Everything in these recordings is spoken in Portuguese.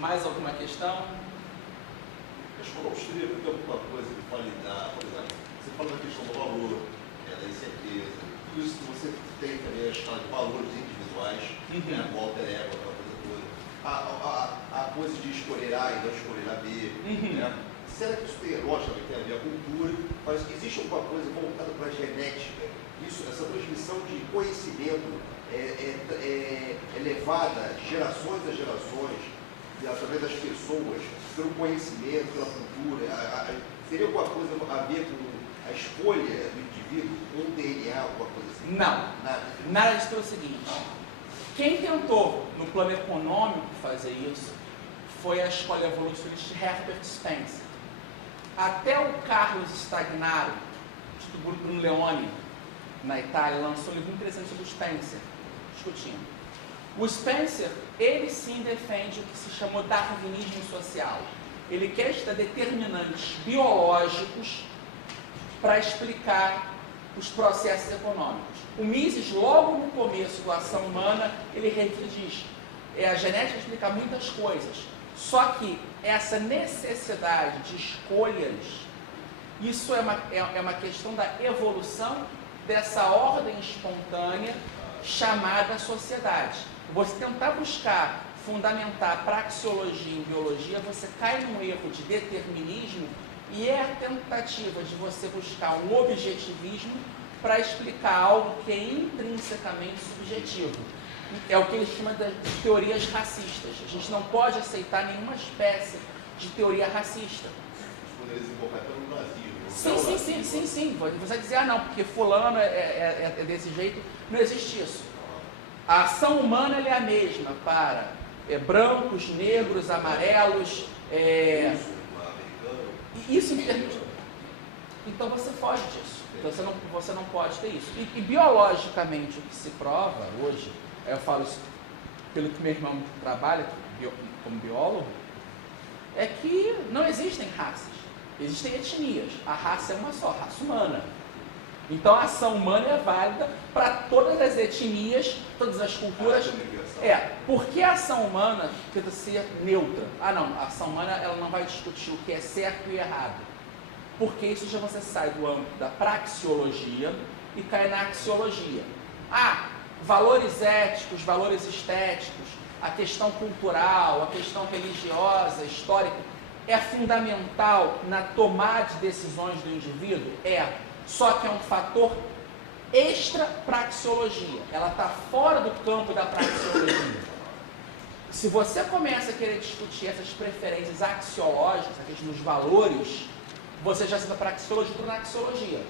Mais alguma questão? A escola austríaca tem alguma coisa que fale por exemplo, você fala da questão do valor, da incerteza, tudo isso que você tem também a escala de valores individuais, o alter ego, aquela coisa toda. A coisa de escolher A e não escolher a B, Será que isso tem, lógico, tem a ver com a cultura, mas existe alguma coisa voltada para a genética? Essa transmissão de conhecimento é levada de gerações a gerações, através das pessoas, pelo conhecimento, pela cultura. Seria alguma coisa a ver com a escolha do indivíduo, com o DNA, alguma coisa assim? Não. Nada disso pelo seguinte. Quem tentou, no plano econômico, fazer isso, foi a escola evolucionista de Herbert Spencer. Até o Carlos Stagnaro, do Bruno Leone, na Itália, lançou um livro interessante sobre o Spencer, discutindo. O Spencer, ele sim defende o que se chamou darwinismo social. Ele quer estudar determinantes biológicos para explicar os processos econômicos. O Mises, logo no começo da ação humana, ele diz, a genética explica muitas coisas, só que essa necessidade de escolhas, isso é uma questão da evolução dessa ordem espontânea chamada sociedade. Você tentar buscar fundamentar praxeologia em biologia, você cai num erro de determinismo e é a tentativa de você buscar um objetivismo para explicar algo que é intrinsecamente subjetivo. É o que eles chamam de teorias racistas. A gente não pode aceitar nenhuma espécie de teoria racista. Poderia desembocar até no nazismo. Sim. Você vai dizer, não, porque fulano é desse jeito. Não existe isso. A ação humana é a mesma para brancos, negros, amarelos, isso em termos... Então você foge disso. Então você não pode ter isso. E biologicamente o que se prova hoje, eu falo isso pelo que meu irmão trabalha como biólogo, é que não existem raças, existem etnias. A raça é uma só, a raça humana. Então a ação humana é válida para todas as etnias, todas as culturas. Porque a ação humana tenta ser neutra. A ação humana ela não vai discutir o que é certo e errado. Porque isso já você sai do âmbito da praxeologia e cai na axiologia. Valores éticos, valores estéticos, a questão cultural, a questão religiosa, histórica, é fundamental na tomada de decisões do indivíduo? Só que é um fator extra-praxeologia. Ela está fora do campo da praxeologia. Se você começa a querer discutir essas preferências axiológicas, a questão dos valores, você já sai da praxeologia para a axiologia.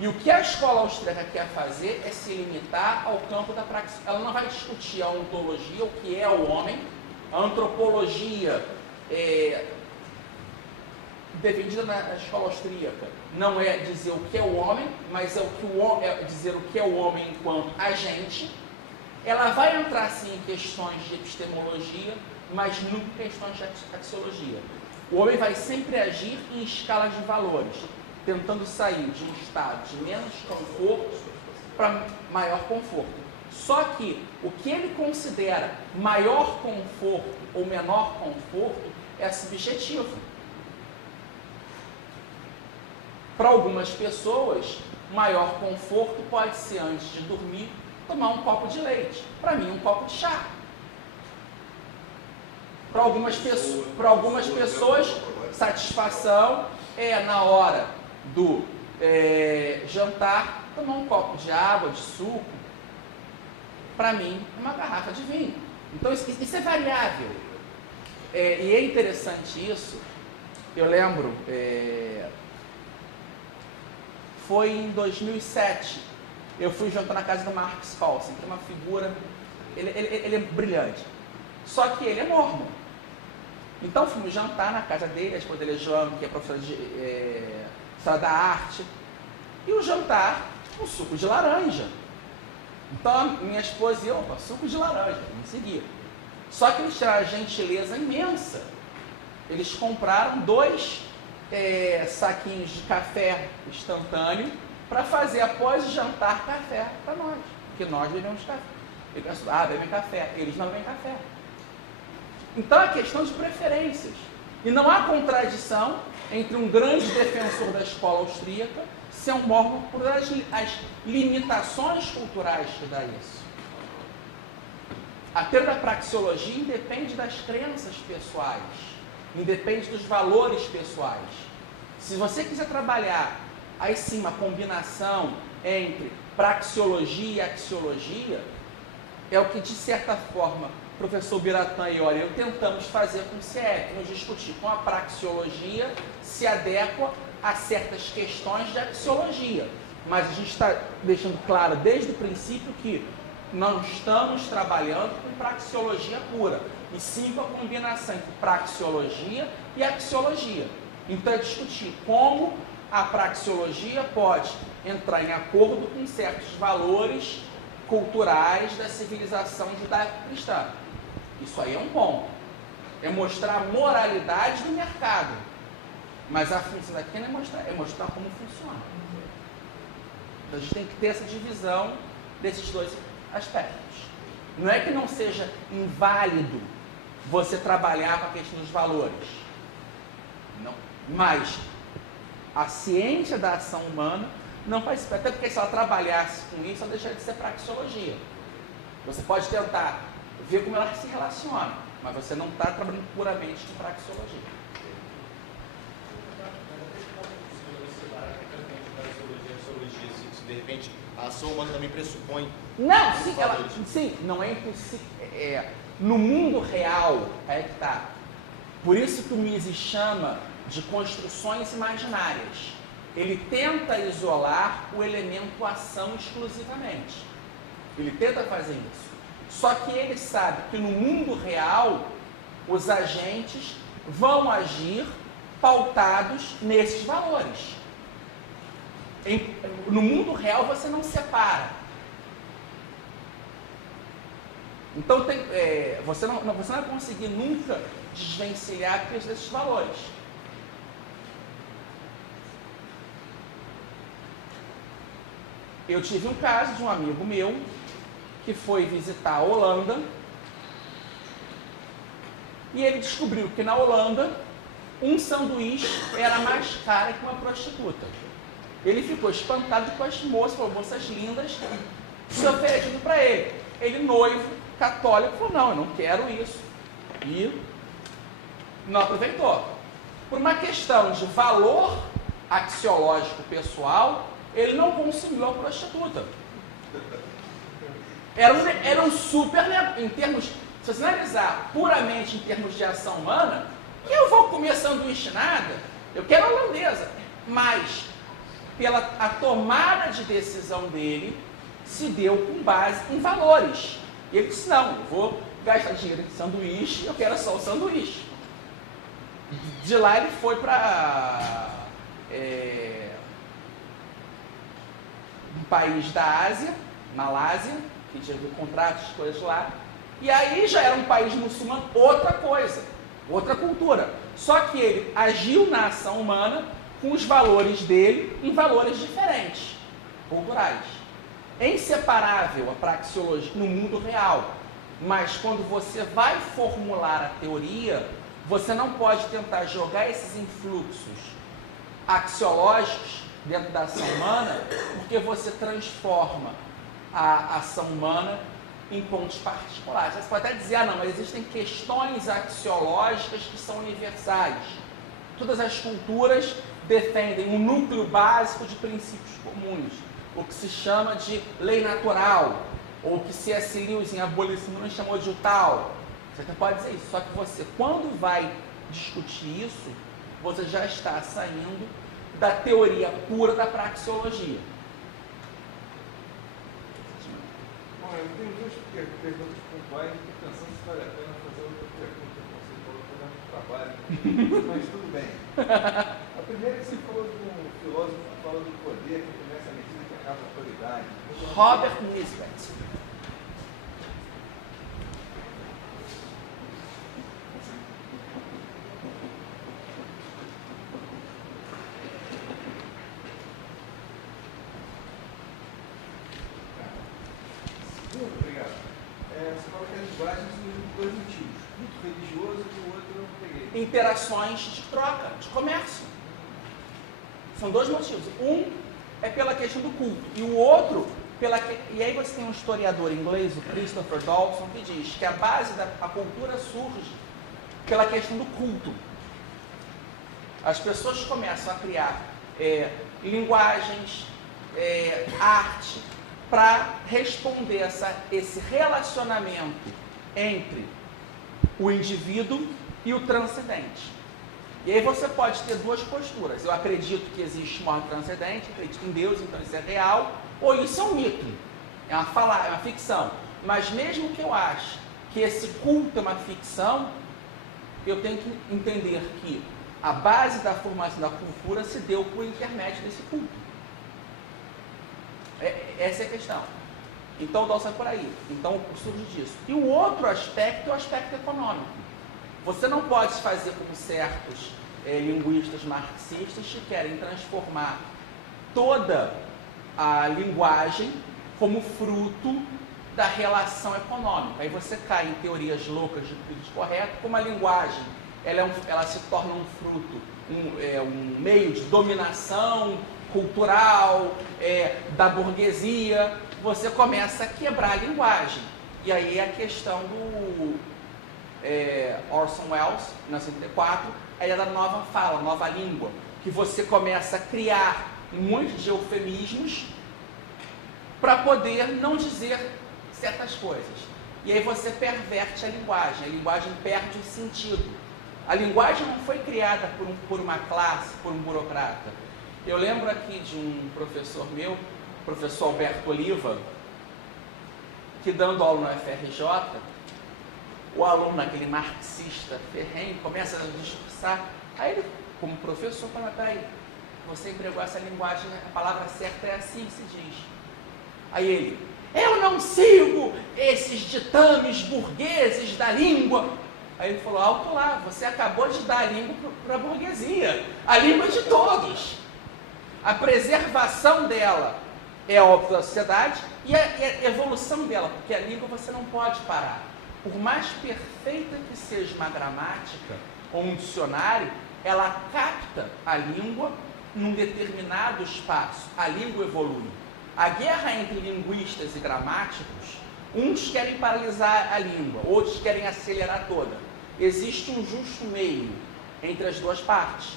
E o que a escola austríaca quer fazer é se limitar ao campo da praxeologia. Ela não vai discutir a ontologia, o que é o homem. A antropologia defendida na escola austríaca não é dizer o que é o homem, mas é dizer o que é o homem enquanto agente. Ela vai entrar sim em questões de epistemologia, mas nunca em questões de axiologia. O homem vai sempre agir em escala de valores, tentando sair de um estado de menos conforto para maior conforto. Só que o que ele considera maior conforto ou menor conforto é subjetivo. Para algumas pessoas, maior conforto pode ser, antes de dormir, tomar um copo de leite. Para mim, um copo de chá. Para algumas pessoas, satisfação é, na hora do jantar, tomar um copo de água, de suco. Para mim, uma garrafa de vinho. Então, isso é variável. E é interessante isso. Eu lembro... Foi em 2007, eu fui jantar na casa do Marx Paulsen, que é uma figura, ele é brilhante, só que ele é mormon. Então fomos jantar na casa dele, a esposa dele é Joana, que é professora de história da arte, e o jantar, um suco de laranja. Então minha esposa e eu, suco de laranja, vamos seguir. Só que eles tiveram a gentileza imensa, eles compraram 2 saquinhos de café instantâneo para fazer após o jantar café para nós, porque nós bebemos café. Eu penso, bebem café, eles não bebem café. Então é questão de preferências. E não há contradição entre um grande defensor da escola austríaca ser um órgão por as limitações culturais que dá isso. A teoria da praxeologia independe das crenças pessoais, independe dos valores pessoais. Se você quiser trabalhar, aí sim, uma combinação entre praxeologia e axiologia, é o que, de certa forma, o professor Biratã e eu tentamos fazer com o CF, nos discutir com a praxeologia, se adequa a certas questões de axiologia. Mas a gente está deixando claro desde o princípio que não estamos trabalhando com praxeologia pura, e sim com a combinação entre praxeologia e axiologia. Então é discutir como a praxeologia pode entrar em acordo com certos valores culturais da civilização judaico-cristã. Isso aí é um ponto. É mostrar a moralidade do mercado. Mas a função daqui não é mostrar como funciona. Então a gente tem que ter essa divisão desses dois aspectos. Não é que não seja inválido você trabalhar com a questão dos valores. Não. Mas a ciência da ação humana não faz isso. Até porque se ela trabalhasse com isso, ela deixaria de ser praxeologia. Você pode tentar ver como ela se relaciona, mas você não está trabalhando puramente de praxeologia. De repente, a ação humana também pressupõe... Não, sim, não é impossível. No mundo real, é que está. Por isso que o Mises chama de construções imaginárias. Ele tenta isolar o elemento ação exclusivamente. Ele tenta fazer isso. Só que ele sabe que no mundo real, os agentes vão agir pautados nesses valores. No mundo real você não separa. Então você não vai conseguir nunca desvencilhar desses valores. Eu tive um caso de um amigo meu que foi visitar a Holanda e ele descobriu que na Holanda um sanduíche era mais caro que uma prostituta. Ele ficou espantado com as moças, falou, moças lindas, se oferecendo para ele. Ele, noivo, católico, falou, não, eu não quero isso. E não aproveitou. Por uma questão de valor axiológico pessoal, ele não consumiu a prostituta. Era um super, em termos, se você analisar puramente em termos de ação humana, eu vou comer sanduíche nada, eu quero holandesa. Mas, pela a tomada de decisão dele, se deu com base em valores. E ele disse, não, eu vou gastar dinheiro em sanduíche, eu quero só o sanduíche. De lá ele foi para um país da Ásia, Malásia, que tinha contratos, coisas lá, e aí já era um país muçulmano, outra coisa, outra cultura. Só que ele agiu na ação humana com os valores dele em valores diferentes, culturais. É inseparável a praxeologia no mundo real, mas quando você vai formular a teoria, você não pode tentar jogar esses influxos axiológicos dentro da ação humana, porque você transforma a ação humana em pontos particulares. Você pode até dizer, não, mas existem questões axiológicas que são universais. Todas as culturas defendem um núcleo básico de princípios comuns, o que se chama de lei natural, ou que C.S. Lewis em Abolição chamou de o tal. Você até pode dizer isso, só que você, quando vai discutir isso, você já está saindo da teoria pura da praxeologia. Bom, eu tenho duas perguntas pontuais, estou pensando se vale a pena fazer outra pergunta, como você falou, para dar muito trabalho, mas tudo bem. A primeira é que você falou de um filósofo que fala do poder, que começa à medida que acaba a autoridade. Robert Nisbet. Obrigado. Você fala que a linguagem surge por dois motivos. muito religioso e o outro eu não peguei. Interações de troca, de comércio. São dois motivos. Um é pela questão do culto, e o outro, e aí você tem um historiador inglês, o Christopher Dawson, que diz que a base da cultura surge pela questão do culto. As pessoas começam a criar linguagens, arte, para responder esse relacionamento entre o indivíduo e o transcendente. E aí você pode ter duas posturas. Eu acredito que existe morte transcendente, acredito em Deus, então isso é real, ou isso é um mito, é uma ficção. Mas mesmo que eu ache que esse culto é uma ficção, eu tenho que entender que a base da formação da cultura se deu por intermédio desse culto. Essa é a questão. Então o Dawson é por aí. Então surge disso. E o outro aspecto é o aspecto econômico. Você não pode fazer como certos linguistas marxistas que querem transformar toda a linguagem como fruto da relação econômica. Aí você cai em teorias loucas de política correta, como a linguagem ela se torna um fruto, um meio de dominação cultural da burguesia. Você começa a quebrar a linguagem. E aí a questão do Orson Welles, 1974, a ideia da nova fala, nova língua, que você começa a criar um monte de eufemismos para poder não dizer certas coisas. E aí você perverte a linguagem perde o sentido. A linguagem não foi criada por uma classe, por um burocrata. Eu lembro aqui de um professor meu, professor Alberto Oliva, que dando aula no FRJ, o aluno, aquele marxista ferrenho, começa a discursar. Aí ele, como professor, fala: peraí, você empregou essa linguagem, a palavra certa é assim que se diz. Aí ele: eu não sigo esses ditames burgueses da língua. Aí ele falou: alto lá, você acabou de dar a língua para a burguesia. A língua é de todos. A preservação dela é óbvio da sociedade e a evolução dela, porque a língua você não pode parar. Por mais perfeita que seja uma gramática ou um dicionário, ela capta a língua num determinado espaço. A língua evolui. A guerra entre linguistas e gramáticos, uns querem paralisar a língua, outros querem acelerar toda. Existe um justo meio entre as duas partes.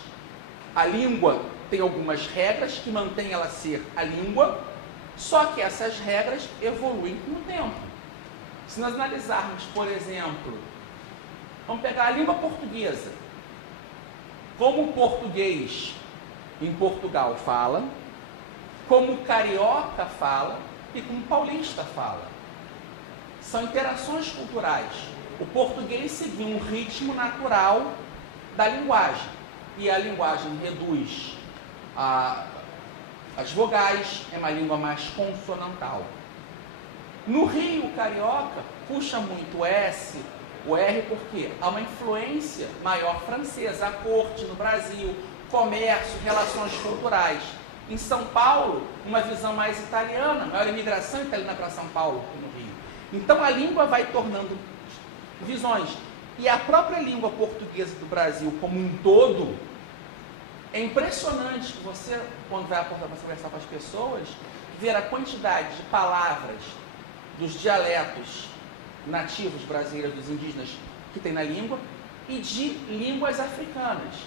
A língua tem algumas regras que mantêm ela ser a língua, só que essas regras evoluem com o tempo. Se nós analisarmos, por exemplo, vamos pegar a língua portuguesa, como o português em Portugal fala, como o carioca fala e como o paulista fala. São interações culturais. O português seguiu um ritmo natural da linguagem, e a linguagem reduz as vogais, é uma língua mais consonantal. No Rio, o carioca puxa muito o S, o R, porque há uma influência maior francesa, a corte no Brasil, comércio, relações culturais. Em São Paulo, uma visão mais italiana, maior imigração italiana para São Paulo que no Rio. Então a língua vai tornando visões. E a própria língua portuguesa do Brasil como um todo, é impressionante que você, quando vai para conversar com as pessoas, ver a quantidade de palavras dos dialetos nativos brasileiros, dos indígenas, que tem na língua, e de línguas africanas.